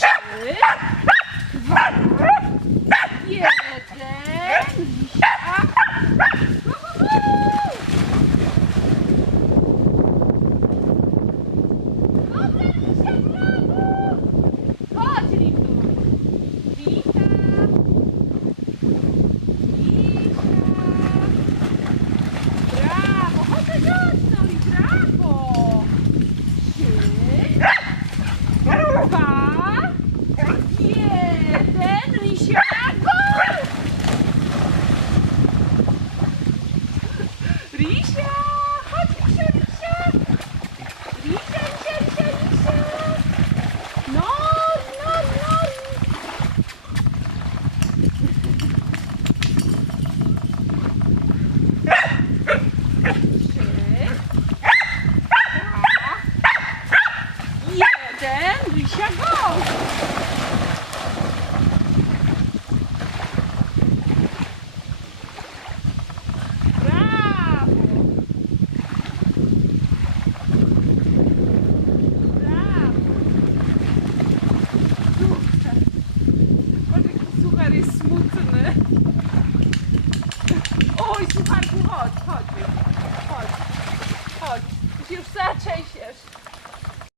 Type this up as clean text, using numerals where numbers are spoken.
2, 1. Lisia. Dobra, Lisia, brawo! Chodź, Litu. Lita. Lisia. Brawo, chodź, chodź, Noli, brawo. 3, 2, 1. Lisia, gol! Lisia, chodź, Lisia, Lisia. Lisia, Lisia, Lisia, Lisia. Nori, Nori, Nori. Trzy, 2, 1. Lisia, gol! Brawo! Brawo! Super! Patrz, jaki suchar jest smutny. Oj, sucharku, chodź, chodź. Chodź, chodź. Ty się już zatrzęsiesz.